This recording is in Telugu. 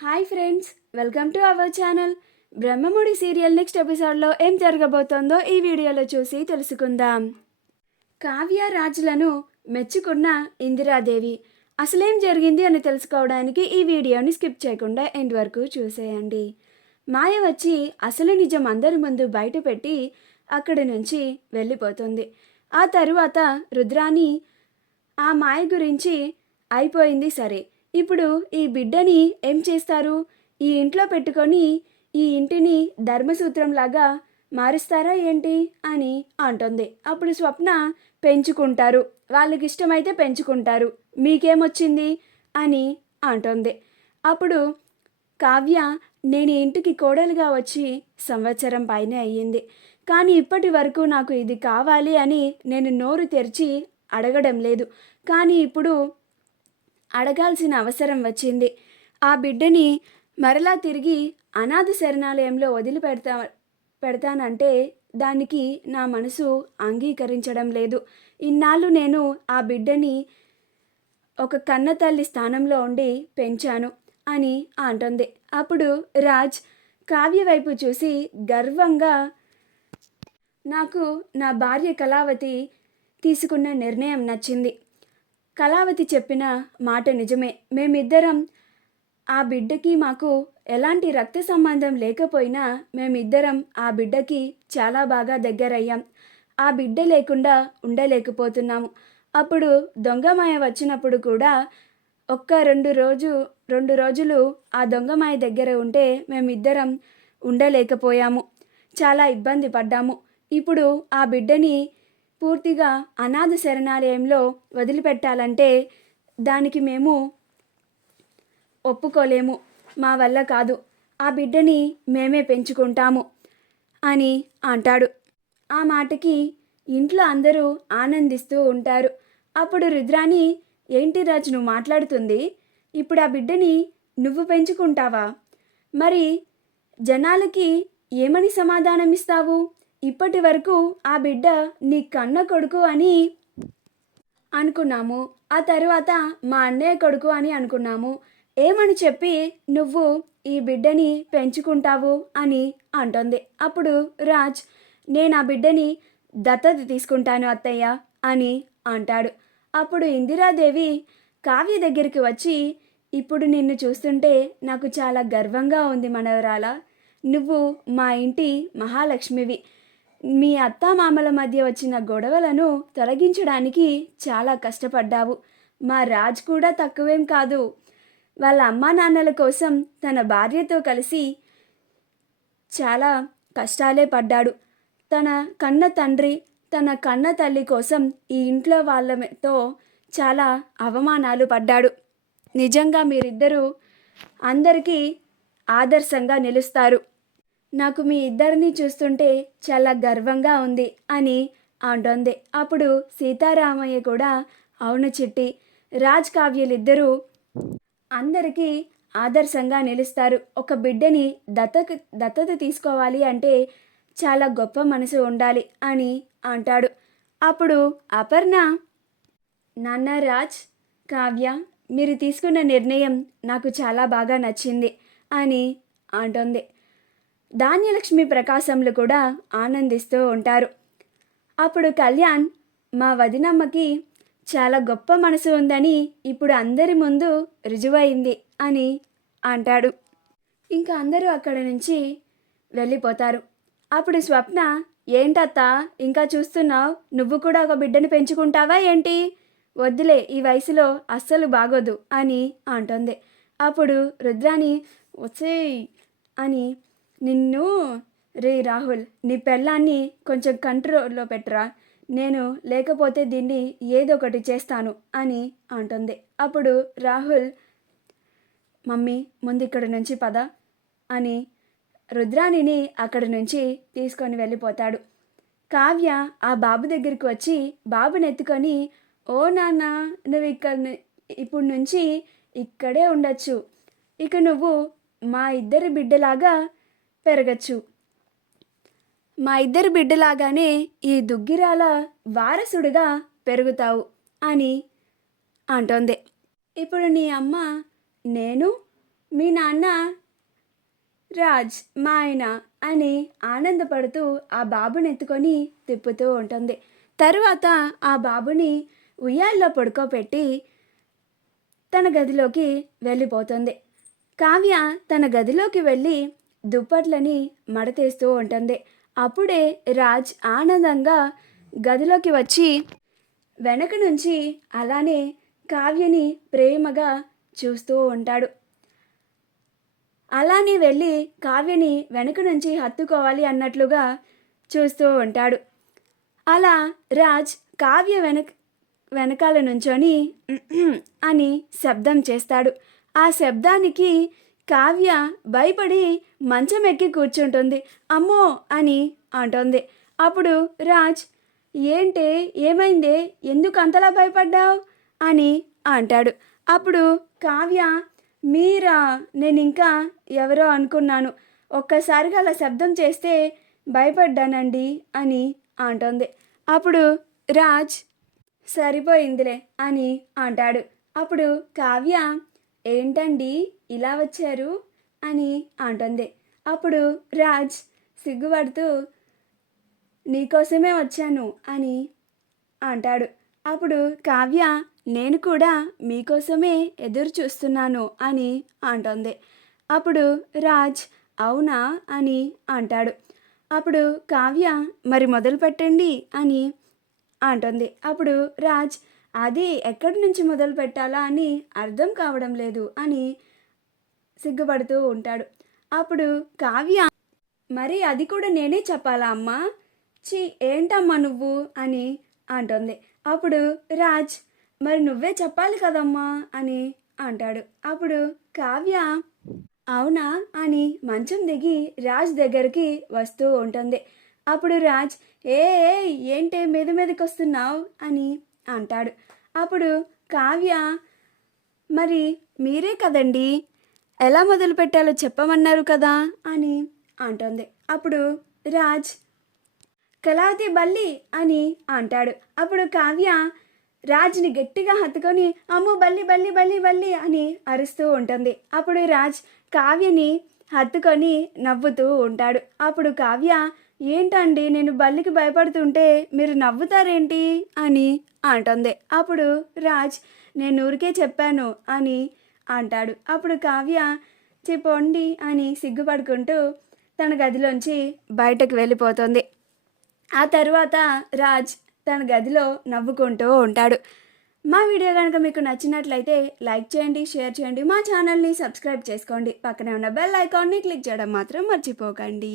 Hi friends, welcome to our channel. Brahmamudi serial next ఎపిసోడ్లో ఏం జరగబోతోందో ఈ వీడియోలో చూసి తెలుసుకుందాం. కావ్య రాజులను మెచ్చుకున్న ఇందిరాదేవి అసలేం జరిగింది అని తెలుసుకోవడానికి ఈ వీడియోని స్కిప్ చేయకుండా ఎండ్ వరకు చూసేయండి. మాయ వచ్చి అసలు నిజం అందరి ముందు బయట పెట్టి అక్కడి నుంచి వెళ్ళిపోతుంది. ఆ తరువాత రుద్రాని ఆ మాయ గురించి అయిపోయింది సరే, ఇప్పుడు ఈ బిడ్డని ఏం చేస్తారు? ఈ ఇంట్లో పెట్టుకొని ఈ ఇంటిని ధర్మసూత్రంలాగా మారుస్తారా ఏంటి అని అంటుంది. అప్పుడు స్వప్న, పెంచుకుంటారు, వాళ్ళకి ఇష్టమైతే పెంచుకుంటారు, మీకేమొచ్చింది అని అంటుంది. అప్పుడు కావ్య, నేను ఇంటికి కోడలుగా వచ్చి సంవత్సరం పైనే అయ్యింది, కానీ ఇప్పటి వరకు నాకు ఇది కావాలి అని నేను నోరు తెరిచి అడగడం లేదు. కానీ ఇప్పుడు అడగాల్సిన అవసరం వచ్చింది. ఆ బిడ్డని మరలా తిరిగి అనాథ శరణాలయంలో పెడతానంటే దానికి నా మనసు అంగీకరించడం లేదు. ఇన్నాళ్ళు నేను ఆ బిడ్డని ఒక కన్నతల్లి స్థానంలో ఉండి పెంచాను అని అంటుంది. అప్పుడు రాజ్ కావ్య వైపు చూసి గర్వంగా, నాకు నా భార్య కళావతి తీసుకున్న నిర్ణయం నచ్చింది. కళావతి చెప్పిన మాట నిజమే. మేమిద్దరం ఆ బిడ్డకి మాకు ఎలాంటి రక్త సంబంధం లేకపోయినా మేమిద్దరం ఆ బిడ్డకి చాలా బాగా దగ్గరయ్యాం. ఆ బిడ్డ లేకుండా ఉండలేకపోతున్నాము. అప్పుడు దొంగమాయ వచ్చినప్పుడు కూడా ఒక్క రెండు రోజులు ఆ దొంగమాయ దగ్గర ఉంటే మేమిద్దరం ఉండలేకపోయాము. చాలా ఇబ్బంది పడ్డాము. ఇప్పుడు ఆ బిడ్డని పూర్తిగా అనాథ శరణాలయంలో వదిలిపెట్టాలంటే దానికి మేము ఒప్పుకోలేము, మా వల్ల కాదు, ఆ బిడ్డని మేమే పెంచుకుంటాము అని అంటాడు. ఆ మాటకి ఇంట్లో అందరూ ఆనందిస్తూ ఉంటారు. అప్పుడు రుద్రాని, ఏంటి రాజు నువ్వు మాట్లాడుతుంది? ఇప్పుడు ఆ బిడ్డని నువ్వు పెంచుకుంటావా? మరి జనాలకి ఏమని సమాధానం ఇస్తావు? ఇప్పటి వరకు ఆ బిడ్డ నీ కన్న కొడుకు అని అనుకున్నాము, ఆ తర్వాత మా అన్నయ్య కొడుకు అని అనుకున్నాము. ఏమని చెప్పి నువ్వు ఈ బిడ్డని పెంచుకుంటావు అని అంటుంది. అప్పుడు రాజ్, నేను ఆ బిడ్డని దత్తత తీసుకుంటాను అత్తయ్య అని అంటాడు. అప్పుడు ఇందిరాదేవి కావ్య దగ్గరికి వచ్చి, ఇప్పుడు నిన్ను చూస్తుంటే నాకు చాలా గర్వంగా ఉంది మనవరాల. నువ్వు మా ఇంటి మహాలక్ష్మివి. మీ అత్తామామల మధ్య వచ్చిన గొడవలను తొలగించడానికి చాలా కష్టపడ్డావు. మా రాజ్ కూడా తక్కువేం కాదు. వాళ్ళ అమ్మా నాన్నల కోసం తన భార్యతో కలిసి చాలా కష్టాలే పడ్డాడు. తన కన్న తండ్రి, తన కన్న తల్లి కోసం ఈ ఇంట్లో వాళ్ళతో చాలా అవమానాలు పడ్డాడు. నిజంగా మీరిద్దరూ అందరికీ ఆదర్శంగా నిలుస్తారు. నాకు మీ ఇద్దరిని చూస్తుంటే చాలా గర్వంగా ఉంది అని అంటోంది. అప్పుడు సీతారామయ్య కూడా, అవును చిట్టి, రాజ్ కావ్యలిద్దరూ అందరికీ ఆదర్శంగా నిలుస్తారు. ఒక బిడ్డని దత్తత తీసుకోవాలి అంటే చాలా గొప్ప మనసు ఉండాలి అని అంటాడు. అప్పుడు అపర్ణ, నాన్న రాజ్, కావ్య, మీరు తీసుకున్న నిర్ణయం నాకు చాలా బాగా నచ్చింది అని అంటుంది. ధాన్యలక్ష్మి ప్రకాశంలు కూడా ఆనందిస్తూ ఉంటారు. అప్పుడు కళ్యాణ్, మా వదినమ్మకి చాలా గొప్ప మనసు ఉందని ఇప్పుడు అందరి ముందు రుజువైంది అని అంటాడు. ఇంకా అందరూ అక్కడి నుంచి వెళ్ళిపోతారు. అప్పుడు స్వప్న, ఏంటత్తా ఇంకా చూస్తున్నావు? నువ్వు కూడా ఒక బిడ్డను పెంచుకుంటావా ఏంటి? వద్దులే, ఈ వయసులో అస్సలు బాగోదు అని అంటుంది. అప్పుడు రుద్రాని, వచ్చేయ్ అని, నిన్ను రే రాహుల్, నీ పెళ్ళాన్ని కొంచెం కంట్రోల్లో పెట్టరా, నేను లేకపోతే దీన్ని ఏదో ఒకటి చేస్తాను అని అంటుంది. అప్పుడు రాహుల్, మమ్మీ ముందు ఇక్కడి నుంచి పద అని రుద్రాణిని అక్కడి నుంచి తీసుకొని వెళ్ళిపోతాడు. కావ్య ఆ బాబు దగ్గరికి వచ్చి బాబుని ఎత్తుకొని, ఓ నాన్న, నువ్వు ఇప్పుడు నుంచి ఇక్కడే ఉండొచ్చు. ఇక నువ్వు మా ఇద్దరి బిడ్డలాగా పెరగచ్చు. మా ఇద్దరి బిడ్డలాగానే ఈ దుగ్గిరాల వారసుడిగా పెరుగుతావు అని అంటోంది. ఇప్పుడు నీ అమ్మ, నేను మీ నాన్న రాజ్ మా ఆయన అని ఆనందపడుతూ ఆ బాబుని ఎత్తుకొని తిప్పుతూ ఉంటుంది. తరువాత ఆ బాబుని ఉయ్యాల్లో పడుకోబెట్టి తన గదిలోకి వెళ్ళిపోతుంది. కావ్య తన గదిలోకి వెళ్ళి దుప్పట్లని మడతేస్తూ ఉంటుంది. అప్పుడే రాజ్ ఆనందంగా గదిలోకి వచ్చి వెనక నుంచి అలానే కావ్యని ప్రేమగా చూస్తూ ఉంటాడు. అలానే వెళ్ళి కావ్యని వెనక నుంచి హత్తుకోవాలి అన్నట్లుగా చూస్తూ ఉంటాడు. అలా రాజ్ కావ్య వెనకాల నుంచొని అని శబ్దం చేస్తాడు. ఆ శబ్దానికి కావ్య భయపడి మంచం ఎక్కి కూర్చుంటుంది. అమ్మో అని అంటుంది. అప్పుడు రాజ్ ఏంటే, ఏమైందే, ఎందుకు అంతలా భయపడ్డావు అని అంటాడు. అప్పుడు కావ్య మీరా, నేను ఇంకా ఎవరో అనుకున్నాను, ఒక్కసారిగా అలా శబ్దం చేస్తే భయపడ్డానండి అని అంటుంది. అప్పుడు రాజ్ సరిపోయిందిలే అని అంటాడు. అప్పుడు కావ్య ఏంటండి ఇలా వచ్చారు అని అంటుంది. అప్పుడు రాజ్ సిగ్గుపడుతూ నీకోసమే వచ్చాను అని అంటాడు. అప్పుడు కావ్య నేను కూడా మీకోసమే ఎదురు చూస్తున్నాను అని అంటుంది. అప్పుడు రాజ్ అవునా అని అంటాడు. అప్పుడు కావ్య మరి మొదలు పెట్టండి అని అంటుంది. అప్పుడు రాజ్ అది ఎక్కడి నుంచి మొదలు పెట్టాలా అని అర్థం కావడం లేదు అని సిగ్గుపడుతూ ఉంటాడు. అప్పుడు కావ్య మరి అది కూడా నేనే చెప్పాలా అమ్మా, ఏంటమ్మా నువ్వు అని అంటుంది. అప్పుడు రాజ్ మరి నువ్వే చెప్పాలి కదమ్మా అని అంటాడు. అప్పుడు కావ్య అవునా అని మంచం దిగి రాజ్ దగ్గరికి వస్తూ ఉంటుంది. అప్పుడు రాజ్ ఏ ఏంటే మీద మీదకి వస్తున్నావు అని అంటాడు. అప్పుడు కావ్య మరి మీరే కదండి ఎలా మొదలు పెట్టాలో చెప్పమన్నారు కదా అని అంటుంది. అప్పుడు రాజ్ కళావతి బల్లి అని అంటాడు. అప్పుడు కావ్య రాజ్ని గట్టిగా హత్తుకొని అమ్మో బల్లి బల్లి బల్లి బల్లి అని అరుస్తూ ఉంటుంది. అప్పుడు రాజ్ కావ్యని హత్తుకొని నవ్వుతూ ఉంటాడు. అప్పుడు కావ్య ఏంటండి నేను బల్లికి భయపడుతుంటే మీరు నవ్వుతారేంటి అని అంటుంది. అప్పుడు రాజ్ నేను ఊరికే చెప్పాను అని అంటాడు. అప్పుడు కావ్య చెప్పండి అని సిగ్గుపడుకుంటూ తన గదిలోంచి బయటకు వెళ్ళిపోతుంది. ఆ తర్వాత రాజ్ తన గదిలో నవ్వుకుంటూ ఉంటాడు. మా వీడియో కనుక మీకు నచ్చినట్లయితే లైక్ చేయండి, షేర్ చేయండి, మా ఛానల్ని సబ్స్క్రైబ్ చేసుకోండి, పక్కనే ఉన్న బెల్ ఐకాన్ని క్లిక్ చేయడం మాత్రం మర్చిపోకండి.